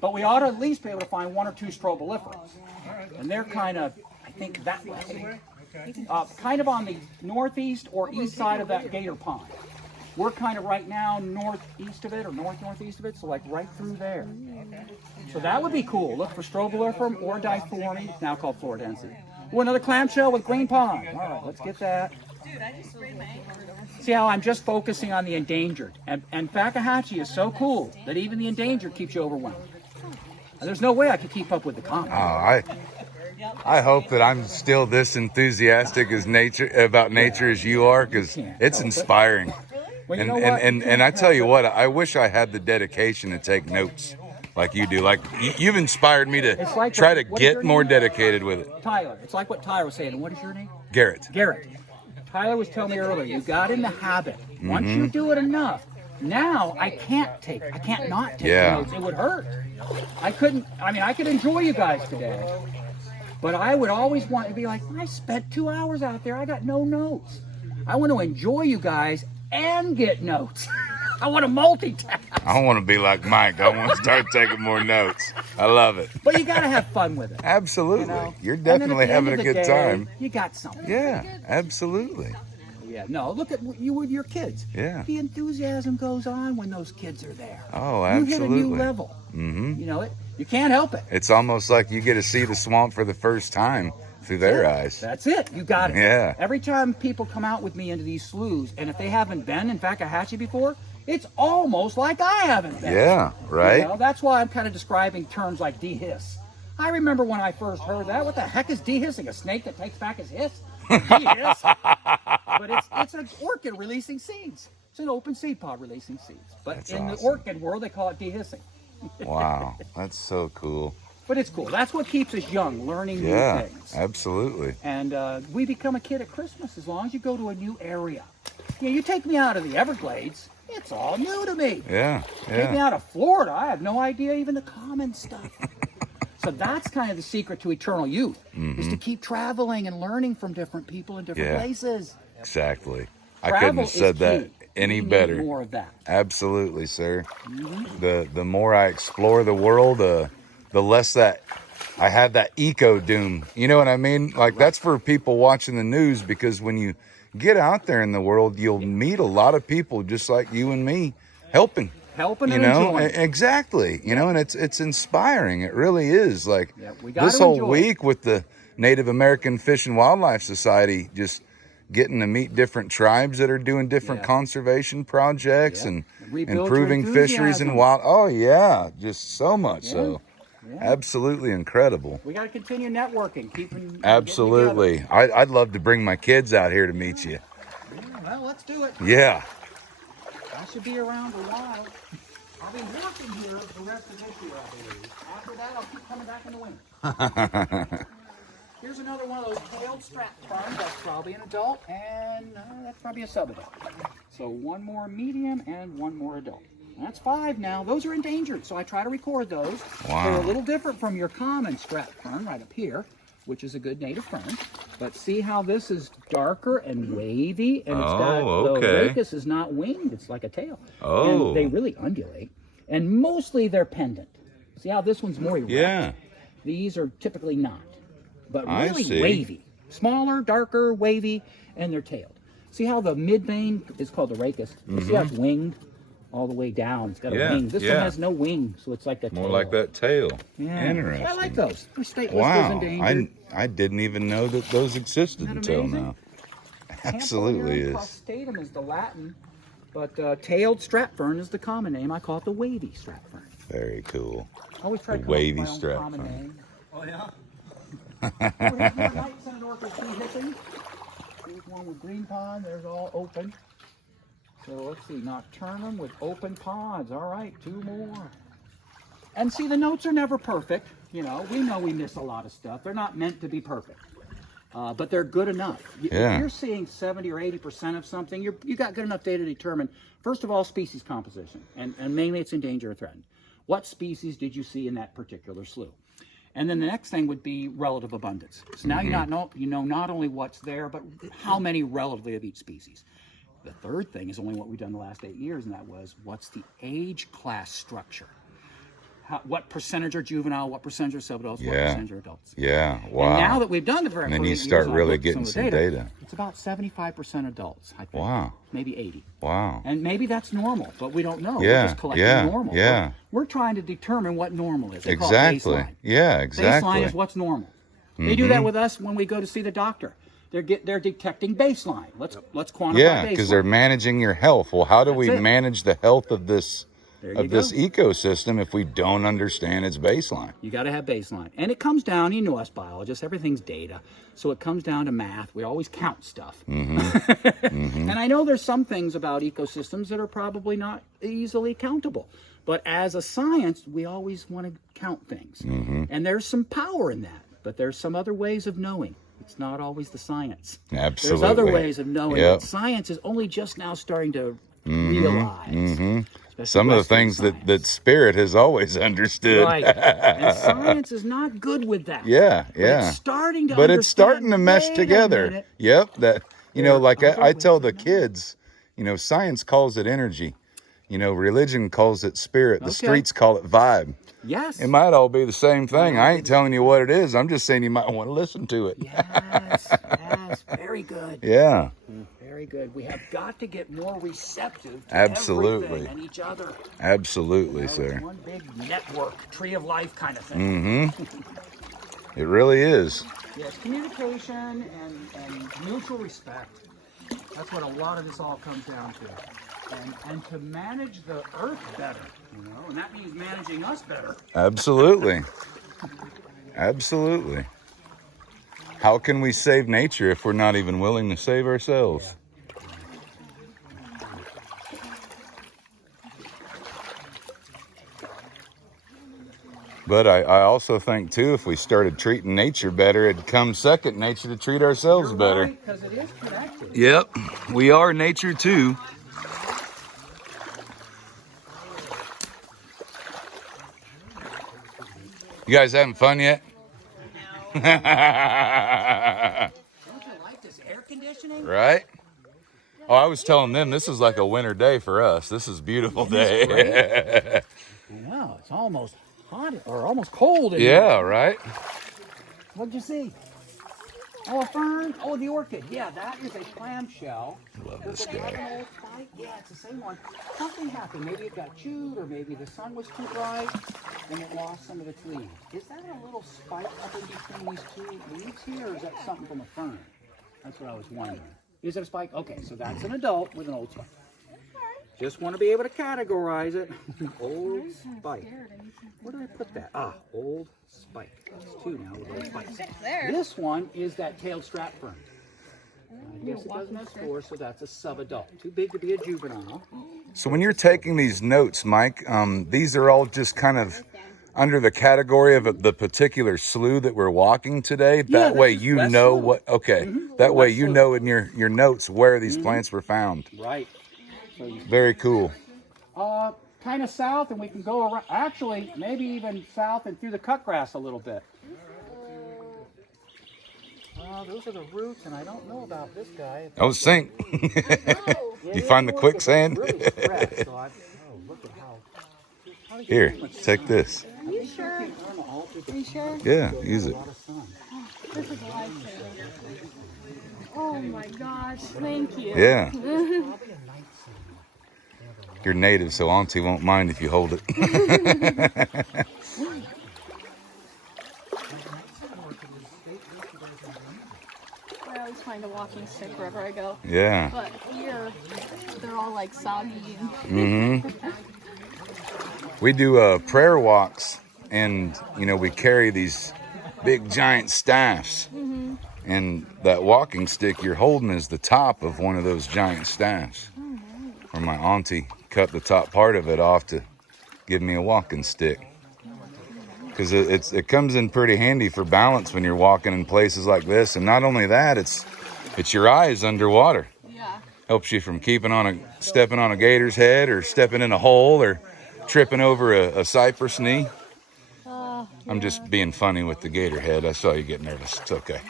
But we ought to at least be able to find one or two stroboliferums. And they're kind of, I think, that way. Kind of on the northeast or east side of that gator pond. We're kind of right now northeast of it or northeast of it, so like right through there. So that would be cool. Look for stroboliferum or diphorme. It's now called floridensity. Oh, another clamshell with green pond. All right, let's get that. Dude, I just sprained my ankle. See how I'm just focusing on the endangered. And Fakahatchee is so cool that even the endangered keeps you overwhelmed. And there's no way I could keep up with the common. Oh, I hope that I'm still this enthusiastic about nature as you are, because it's inspiring. Well, you know and I tell you what, I wish I had the dedication to take notes like you do. Like you've inspired me to like try to get more dedicated with it. Tyler, it's like what Tyler was saying. And what is your name? Garrett. Garrett. Tyler was telling me earlier, you got in the habit. Once you do it enough, now I can't not take notes. It would hurt. I could enjoy you guys today. But I would always want to be like, I spent 2 hours out there. I got no notes. I want to enjoy you guys and get notes. I want to multitask. I want to be like Mike. I want to start taking more notes. I love it. But you got to have fun with it. Absolutely. You know? You're definitely having a good time. You got something. Yeah, absolutely. Yeah, no, look at you with your kids. Yeah. The enthusiasm goes on when those kids are there. Oh, absolutely. You hit a new level. You know it. You can't help it. It's almost like you get to see the swamp for the first time through their eyes. That's it. You got it. Yeah. Every time people come out with me into these sloughs, and if they haven't been in Fakahatchee before, it's almost like I haven't been. Yeah, right. You know, that's why I'm kind of describing terms like dehiss. I remember when I first heard that. What the heck is dehissing? A snake that takes back his hiss? Dehiss. But it's an orchid releasing seeds. It's an open seed pod releasing seeds. But That's in awesome. the orchid world, they call it dehissing. Wow, that's so cool. But it's cool. That's what keeps us young, learning new things. Absolutely. And we become a kid at Christmas as long as you go to a new area. You take me out of the Everglades, it's all new to me. Yeah, Take me out of Florida, I have no idea even the common stuff. So that's kind of the secret to eternal youth, is to keep traveling and learning from different people in different places. Exactly. I Travel couldn't have said is that key. any We need better. more of that. Absolutely, sir. The more I explore the world, the less that I have that eco doom. You know what I mean? Like that's for people watching the news, because when you get out there in the world, you'll meet a lot of people just like you and me, helping Helping you and know, enjoying. exactly. You know, and it's inspiring. It really is. Like we gotta this whole enjoy it. week with the Native American Fish and Wildlife Society, just getting to meet different tribes that are doing different conservation projects and Rebuild your improving fisheries and enthusiasm. wild. Oh yeah, just so much so. Absolutely incredible. We got to continue networking, keeping. Absolutely. I'd love to bring my kids out here to meet you. Well, let's do it. Yeah. I should be around a while. I'll be working here the rest of this year, I believe. After that, I'll keep coming back in the winter. Here's another one of those tailed strap ferns. That's probably an adult, and that's probably a sub-adult. So one more medium and one more adult. That's 5 now. Those are endangered, so I try to record those. Wow. They're a little different from your common strap fern right up here, which is a good native fern. But see how this is darker and wavy, and it's got the rachis is not winged; it's like a tail. Oh. And they really undulate, and mostly they're pendant. See how this one's more erect? Yeah. These are typically not, but I really see. wavy, smaller, darker, wavy, and they're tailed. See how the mid vein is called the rachis? You see how it's winged all the way down? It's got a wing. This one has no wing, so it's like a More tail. like that tail. Yeah. Interesting. I like those. They're stateless, Wow. endangered. I didn't even know that those existed Isn't that until amazing? now. Absolutely is. Crustatum is the Latin, but tailed strap fern is the common name. I call it the wavy strap fern. Very cool. I always try to The come up with wavy my own strap common fern. name. Oh yeah. Here's more night-scented orchids hissing. Here's one with green pond. There's all open. So let's see, nocturnum with open pods. All right, 2 more. And see, the notes are never perfect. You know we miss a lot of stuff. They're not meant to be perfect, but they're good enough. Yeah. If you're seeing 70 or 80% of something, you got good enough data to determine, first of all, species composition, and mainly it's endangered or threatened. What species did you see in that particular slough? And then the next thing would be relative abundance. So now you know not only what's there, but how many relatively of each species. The third thing is only what we've done the last 8 years, and that was what's the age class structure. what percentage are juvenile, what percentage are subadults, what Yeah. percentage are adults. Yeah. Wow. And now that we've done the And then you start really getting some data. It's about 75% adults, I think. Wow. Maybe 80. Wow. And maybe that's normal, but we don't know. Yeah, We're just collecting yeah, normal. yeah. We're trying to determine what normal is. They call it Exactly. baseline. Yeah, exactly. Baseline is what's normal. They do that with us when we go to see the doctor. They're detecting baseline. Let's quantify Yeah, baseline. because they're managing your health. Well, how do we it. manage the health of this There you go. ecosystem if we don't understand its baseline? You got to have baseline. And it comes down, you know us biologists, everything's data. So it comes down to math. We always count stuff. And I know there's some things about ecosystems that are probably not easily countable. But as a science, we always want to count things. And there's some power in that. But there's some other ways of knowing. It's not always the science. Absolutely. There's other ways of knowing. Yep. That science is only just now starting to realize. Some of the Western things science. that spirit has always understood. Right. And science is not good with that. Yeah, But yeah. it's starting to But it's starting to mesh wait a together. minute. Yep. That you know, like I other tell ways the of knowing. kids, you know, science calls it energy. You know, religion calls it spirit. The Okay. streets call it vibe. Yes. It might all be the same thing. I ain't telling you what it is. I'm just saying you might want to listen to it. Yes. Yes. Very good. Yeah. Very good. We have got to get more receptive to Absolutely. everything and each other. Absolutely, It's sir. one big network, tree of life kind of thing. It really is. Yes, communication and mutual respect. That's what a lot of this all comes down to. And to manage the earth better, you know, and that means managing us better. Absolutely. Absolutely. How can we save nature if we're not even willing to save ourselves? But I also think, too, if we started treating nature better, it'd come second nature to treat ourselves better. Because it is connected. Yep, we are nature, too. You guys having fun yet? Don't you like this air conditioning? Right? Oh, I was telling them this is like a winter day for us. This is a beautiful day. Wow, it's almost hot or almost cold in Yeah, here. right? What'd you see? Oh, a fern? Oh, the orchid. Yeah, that is a clamshell. Love Does this it have guy. an old spike? Yeah, it's the same one. Something happened. Maybe it got chewed, or maybe the sun was too bright, and it lost some of its leaves. Is that a little spike up in between these two leaves here, or is that something from a fern? That's what I was wondering. Is it a spike? Okay, so that's an adult with an old spike. Just want to be able to categorize it. Old spike. Where did I put that? Ah, old spike. That's two now with old spikes. This one is that tailed strap fern. I guess it doesn't have spores, so that's a subadult. Too big to be a juvenile. So when you're taking these notes, Mike, these are all just kind of under the category of the particular slough that we're walking today. That way you West know Slough. what, okay. That way West you Slough. know in your notes where these plants were found. Right. So you, Very cool. kind of south, and we can go around. Actually, maybe even south and through the cut grass a little bit. Those are the roots, and I don't know about this guy. Don't sink. You find the quicksand? Really stretched, so oh, look at how Here, take this. Are you sure? Are you sure? Yeah, use it. This is a lifesaver. Oh my gosh, thank you. Yeah. You're native, so Auntie won't mind if you hold it. I always find a walking stick wherever I go. Yeah. But here, they're all like soggy. We do prayer walks, and you know we carry these big giant staffs, and that walking stick you're holding is the top of one of those giant staffs. Or my auntie cut the top part of it off to give me a walking stick, because it comes in pretty handy for balance when you're walking in places like this. And not only that, it's your eyes underwater. Yeah. Helps you from stepping on a gator's head, or stepping in a hole, or tripping over a cypress knee. I'm just being funny with the gator head. I saw you get nervous. It's okay.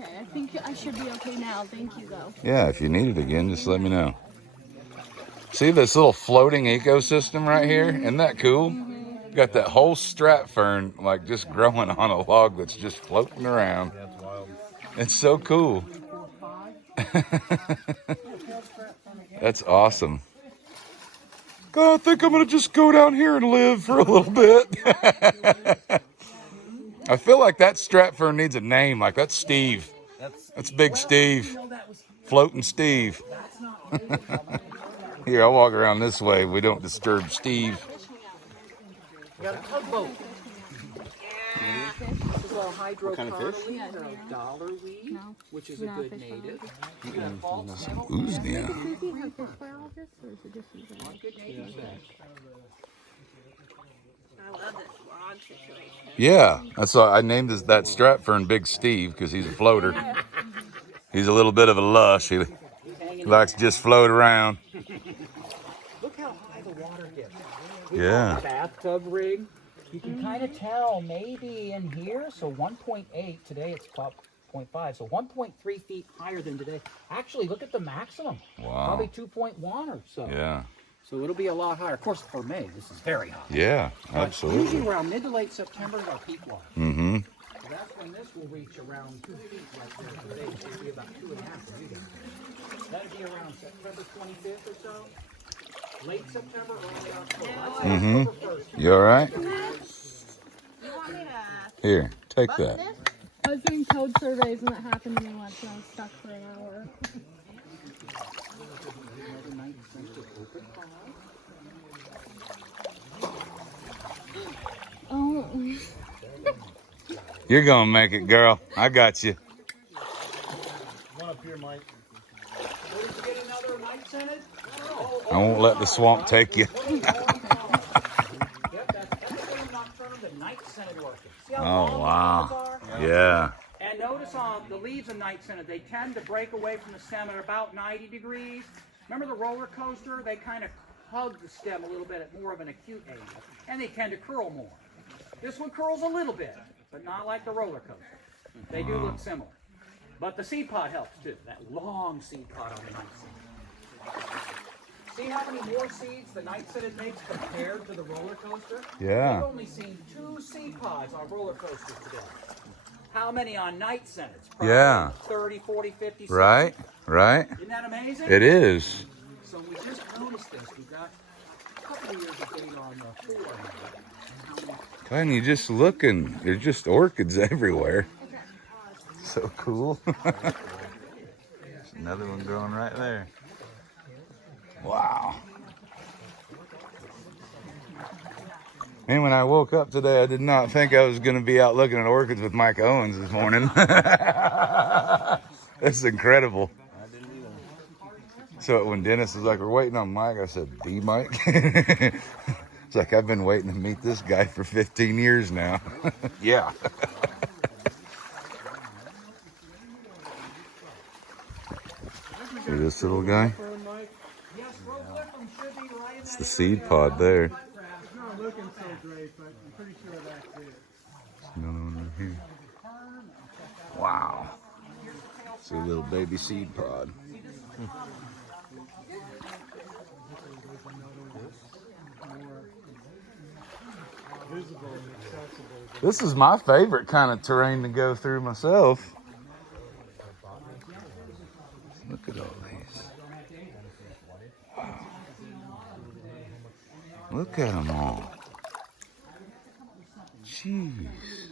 Okay, I think I should be okay now. Thank you, though. Yeah, if you need it again, just let me know. See this little floating ecosystem right here? Isn't that cool? Got that whole strap fern like just growing on a log that's just floating around. It's so cool. That's awesome. God, I think I'm gonna just go down here and live for a little bit. I feel like that strap fern needs a name. Like that's Steve. That's Big Steve. Floating Steve. Here, I'll walk around this way. We don't disturb Steve. Got a tugboat. This is a hydrocarbon dollar weed, which is a good native. Uznia. I love this rod situation. Yeah, that's why I named that strap fern Big Steve because he's a floater. He's a little bit of a lush. He likes to just float around. Look how high the water gets. Yeah. Bathtub rig. You can kind of tell maybe in here. So 1.8 today. It's top 0.5. So 1.3 feet higher than today. Actually, look at the maximum. Wow. Probably 2.1 or so. Yeah. So it'll be a lot higher. Of course, for May, this is very hot. Yeah, absolutely. Usually around mid to late September is our peak water. Mm-hmm. So that's when this will reach around 2 feet right there. Today it should be about 2.5 for you guys. That'd be around September 25th or so. Late September, early October. Mm-hmm. You all right? You want me to Here, take that. this? I was doing code surveys and that happened to me once and I was stuck for an hour. Oh. You're gonna make it, girl. I got you. One up here, Mike. Get another night scented? I won't let the swamp take you. Yep, that's a nocturnal, the night scented orchid. See how long the wow. flowers are? Yeah. And notice on the leaves of night scented, they tend to break away from the stem at about 90 degrees. Remember the roller coaster? They kind of hug the stem a little bit at more of an acute angle, and they tend to curl more. This one curls a little bit, but not like the roller coaster. They do look similar. But the seed pod helps too, that long seed pod on the night scented. See how many more seeds the night scented makes compared to the roller coaster? Yeah. We've only seen 2 seed pods on roller coasters today. How many on night scented? Yeah. 30, 40, 50 seeds. Right? Right? Isn't that amazing? It is. So we just noticed this. We've got a couple of years of data on the 4 now. And you just looking, there's just orchids everywhere. So cool. There's another one growing right there. Wow. And when I woke up today, I did not think I was going to be out looking at orchids with Mike Owens this morning. That's incredible. So when Dennis was like, we're waiting on Mike, I said, D Mike? It's like, I've been waiting to meet this guy for 15 years now. Yeah. See this little guy? It's the seed pod there. It's not looking so great, but I'm pretty sure that's it. Another one right here. Wow. It's a little baby seed pod. This is my favorite kind of terrain to go through myself. Look at all these. Wow. Look at them all. Jeez.